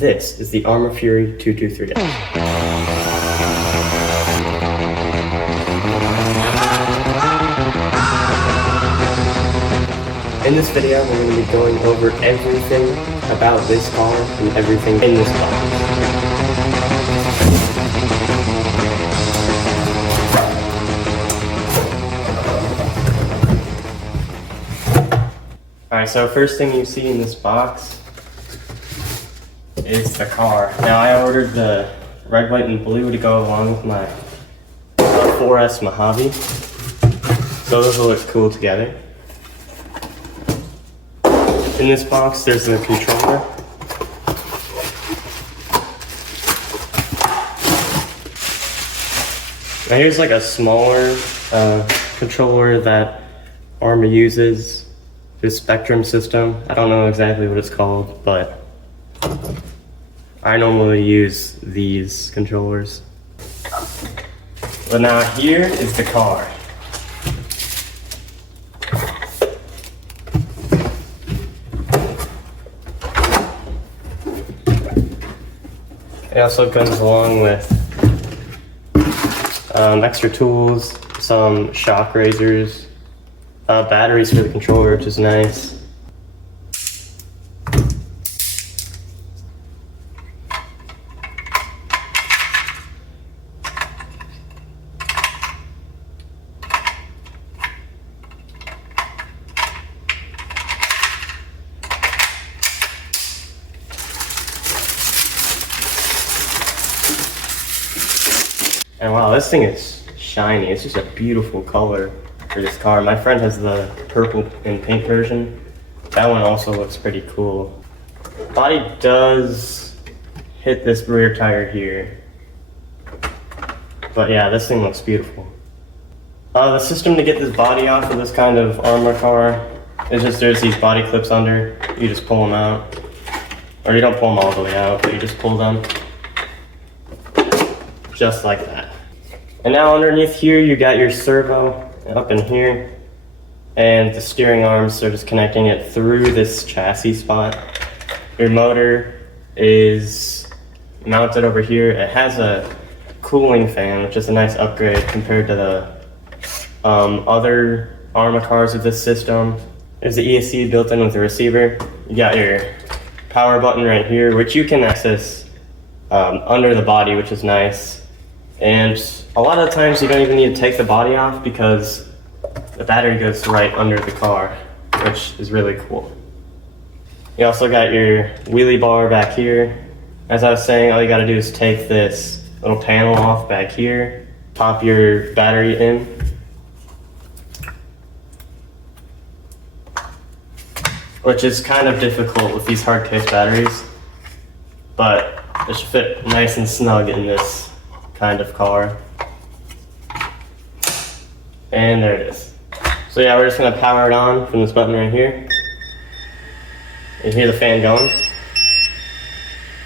This is the Arrma Fury 223. In this video, we're going to be going over everything about this car and everything in this car. Alright, so first thing you see in this box is the car. Now I ordered the red, white, and blue to go along with my 4S Mojave. So those will look cool together. In this box, there's the controller. Now here's like a smaller controller that Arrma uses. This Spectrum system. I don't know exactly what it's called, but I normally use these controllers. But now here is the car. It also comes along with extra tools, some shock razors, batteries for the controller, which is nice. And wow, this thing is shiny. It's just a beautiful color for this car. My friend has the purple and pink version. That one also looks pretty cool. Body does hit this rear tire here. But yeah, this thing looks beautiful. The system to get this body off of this kind of Arrma car is just there's these body clips under. You just pull them out. Or you don't pull them all the way out, but you just pull them. Just like that. And now underneath here, you got your servo up in here, and the steering arms are just connecting it through this chassis spot. Your motor is mounted over here. It has a cooling fan, which is a nice upgrade compared to the other Arrma cars with this system. There's the ESC built in with the receiver. You got your power button right here, which you can access under the body, which is nice. And a lot of times you don't even need to take the body off because the battery goes right under the car, which is really cool. You also got your wheelie bar back here. As I was saying, all you gotta do is take this little panel off back here, pop your battery in. Which is kind of difficult with these hard case batteries, but it should fit nice and snug in this kind of car. And there it is. So yeah, we're just gonna power it on from this button right here. You hear the fan going.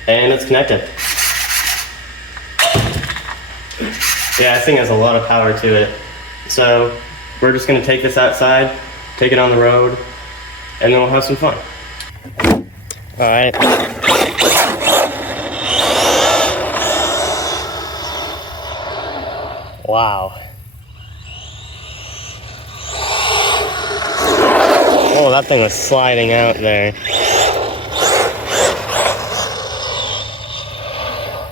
And it's connected. Yeah, this thing has a lot of power to it. So we're just gonna take this outside, take it on the road, and then we'll have some fun. All right. Wow. Oh, that thing was sliding out there.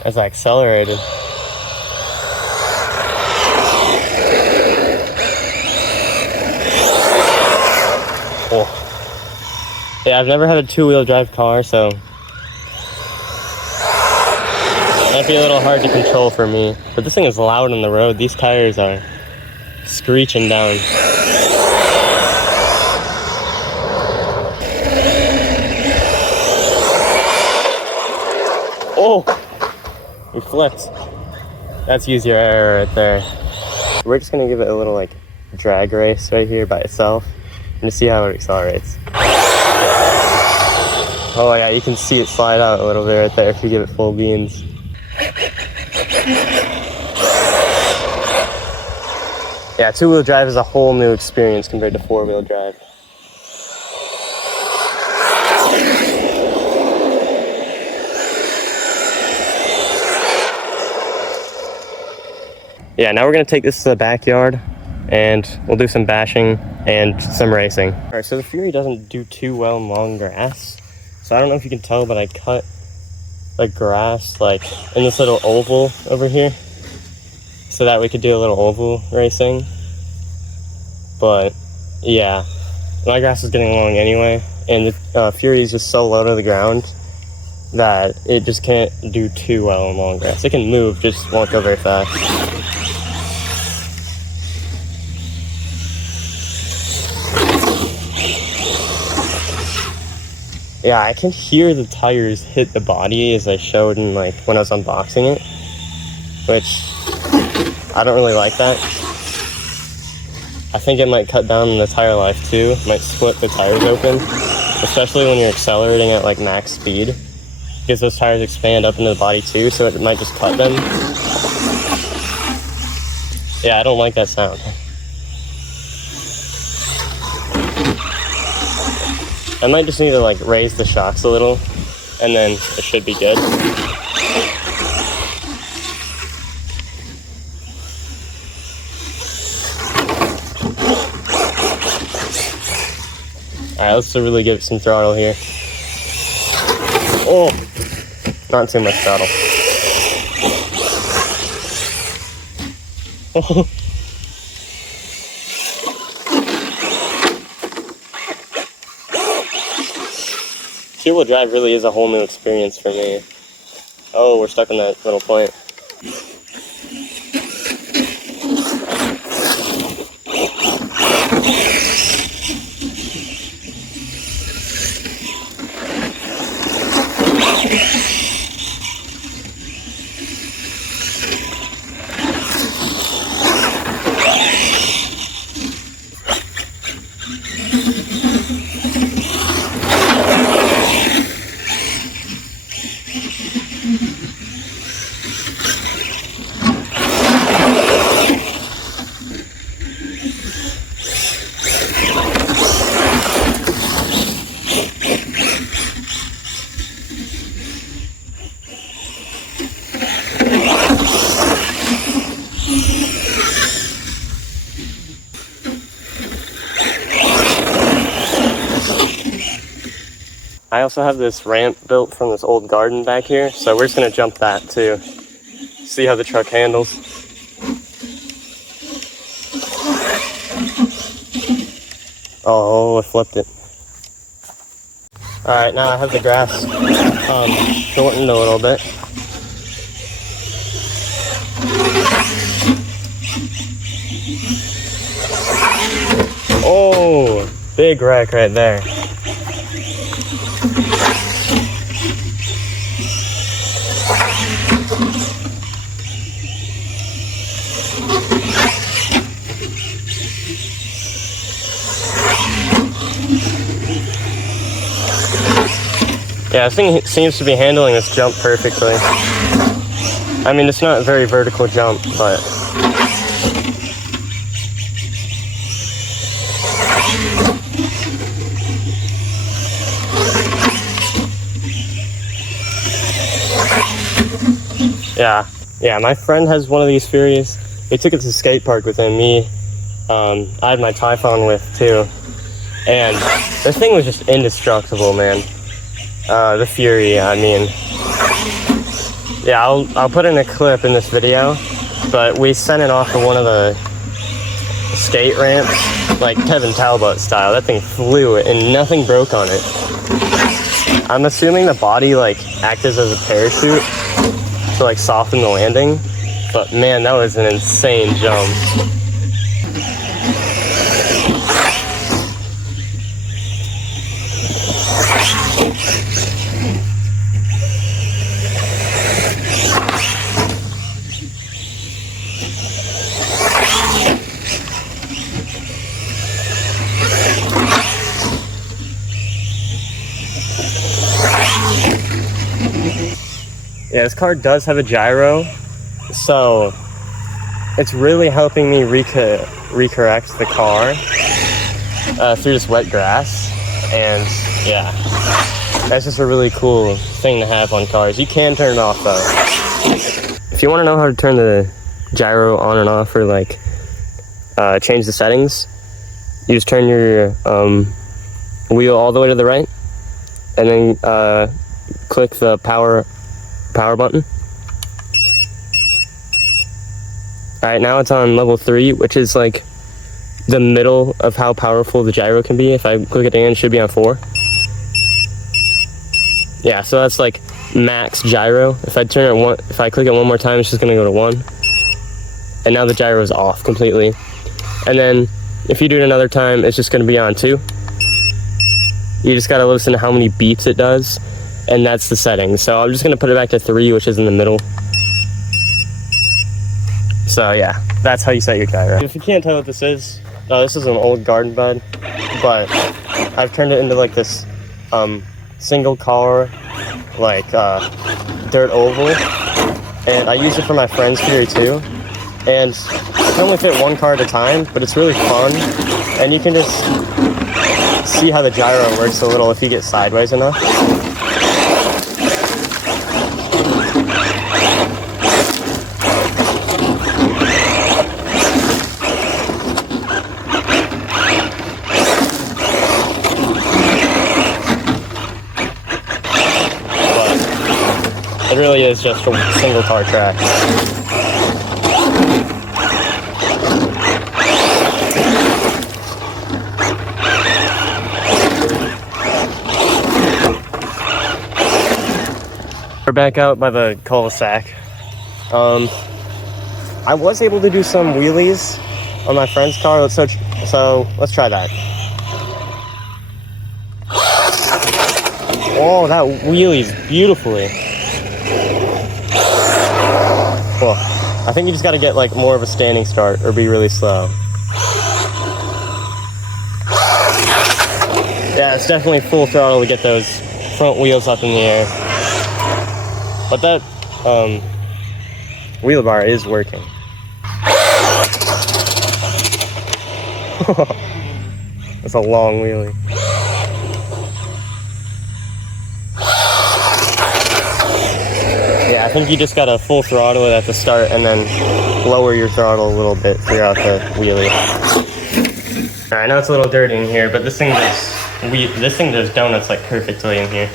As I accelerated. Oh. Yeah, I've never had a two-wheel drive car, so that'd be a little hard to control for me. But this thing is loud on the road. These tires are screeching down. Oh! We flipped. That's use your error right there. We're just gonna give it a little like drag race right here by itself and to see how it accelerates. Oh yeah, you can see it slide out a little bit right there if you give it full beans. Yeah, two-wheel drive is a whole new experience compared to four-wheel drive. yeah, now we're gonna take this to the backyard and we'll do some bashing and some racing. All right, so the Fury doesn't do too well in long grass. So I don't know if you can tell, but I cut the grass like in this little oval over here so that we could do a little oval racing. But yeah, my grass is getting long anyway, and the Fury is just so low to the ground that it just can't do too well in long grass. It can move, just won't go very fast. Yeah, I can hear the tires hit the body as I showed in like when I was unboxing it, which I don't really like that. I think it might cut down the tire life too. It might split the tires open, especially when you're accelerating at like max speed, because those tires expand up into the body too, so it might just cut them. Yeah, I don't like that sound. I might just need to like raise the shocks a little, and then it should be good. Alright, let's really give it some throttle here. Oh, not too much throttle. Oh. Two-wheel drive really is a whole new experience for me. Oh, we're stuck in that little point. I also have this ramp built from this old garden back here, so we're just gonna jump that too. See how the truck handles. Oh, I flipped it. Alright, now I have the grass shortened a little bit. Oh, big wreck right there. Yeah, this thing seems to be handling this jump perfectly. I mean, it's not a very vertical jump, but... Yeah, my friend has one of these Furies. We took it to the skate park with him. I had my Typhon with too. And this thing was just indestructible, man. The Fury, I mean. Yeah, I'll put in a clip in this video, but we sent it off of one of the skate ramps, like Kevin Talbot style. That thing flew and nothing broke on it. I'm assuming the body like acted as a parachute to like soften the landing, but man, that was an insane jump. Yeah, this car does have a gyro, so it's really helping me recorrect the car through this wet grass. And yeah, that's just a really cool thing to have on cars. You can turn it off though. If you want to know how to turn the gyro on and off or like change the settings, you just turn your wheel all the way to the right and then click the power button. All right, now it's on level 3, which is like the middle of how powerful the gyro can be. If I click it again, it should be on 4. Yeah, so that's like max gyro. If I click it one more time, it's just gonna go to 1. And now the gyro is off completely. And then if you do it another time, it's just gonna be on 2. You just gotta listen to how many beeps it does, and that's the settings. So I'm just gonna put it back to 3, which is in the middle. So yeah, that's how you set your gyro. If you can't tell what this is an old garden bed, but I've turned it into like this single car, like dirt oval, and I use it for my friend's Fury too. And I can only fit one car at a time, but it's really fun, and you can just see how the gyro works a little if you get sideways enough. It really is just a single car track. We're back out by the cul-de-sac. I was able to do some wheelies on my friend's car. So let's try that. Oh, that wheelies beautifully. Well, I think you just got to get like more of a standing start or be really slow. Yeah, it's definitely full throttle to get those front wheels up in the air. But that wheel bar is working. That's a long wheelie. Yeah, I think you just gotta full throttle it at the start and then lower your throttle a little bit throughout the wheelie. Alright, I know it's a little dirty in here, but this thing does donuts like perfectly in here.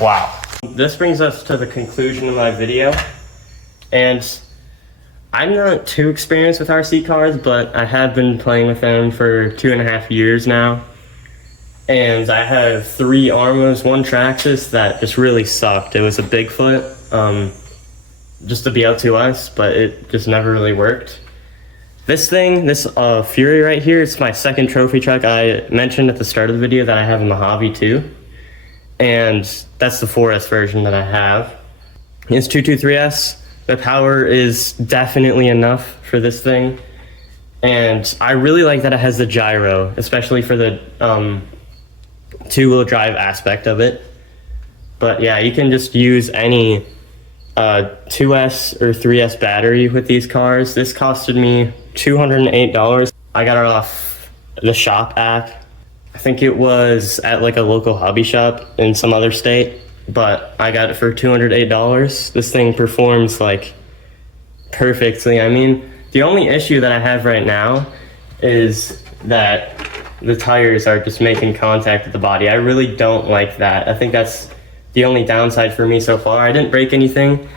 Wow. This brings us to the conclusion of my video, and I'm not too experienced with RC cars, but I have been playing with them for 2.5 years now. And I have 3 Arrmas, 1 Traxxas that just really sucked. It was a Bigfoot, just a BL2S, but it just never really worked. This thing, this Fury right here, it's my second trophy truck. I mentioned at the start of the video that I have a Mojave too. And that's the 4S version that I have. It's 223S. The power is definitely enough for this thing. And I really like that it has the gyro, especially for the 2-wheel drive aspect of it. But yeah, you can just use any 2S or 3S battery with these cars. This costed me $208. I got it off the shop app. I think it was at like a local hobby shop in some other state, but I got it for $208. This thing performs like perfectly. I mean, the only issue that I have right now is that the tires are just making contact with the body. I really don't like that. I think that's the only downside for me so far. I didn't break anything.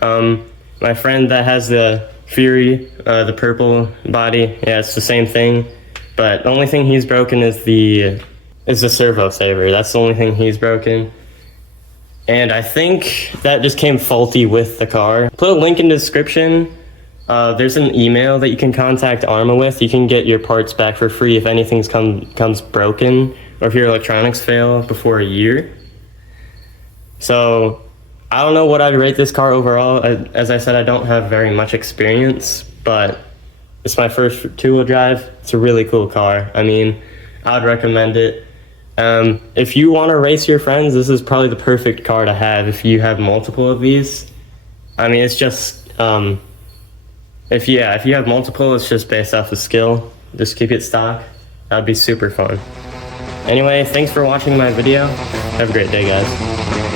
My friend that has the Fury, the purple body, yeah, it's the same thing. But the only thing he's broken is the servo saver. That's the only thing he's broken. And I think that just came faulty with the car. Put a link in the description. There's an email that you can contact Arrma with. You can get your parts back for free if anything comes broken or if your electronics fail before a year. So I don't know what I'd rate this car overall. As I said, I don't have very much experience, but it's my first 2-wheel drive. It's a really cool car. I mean, I would recommend it. If you want to race your friends, this is probably the perfect car to have if you have multiple of these. I mean, it's just, if you have multiple, it's just based off of skill. Just keep it stock. That'd be super fun. Anyway, thanks for watching my video. Have a great day, guys.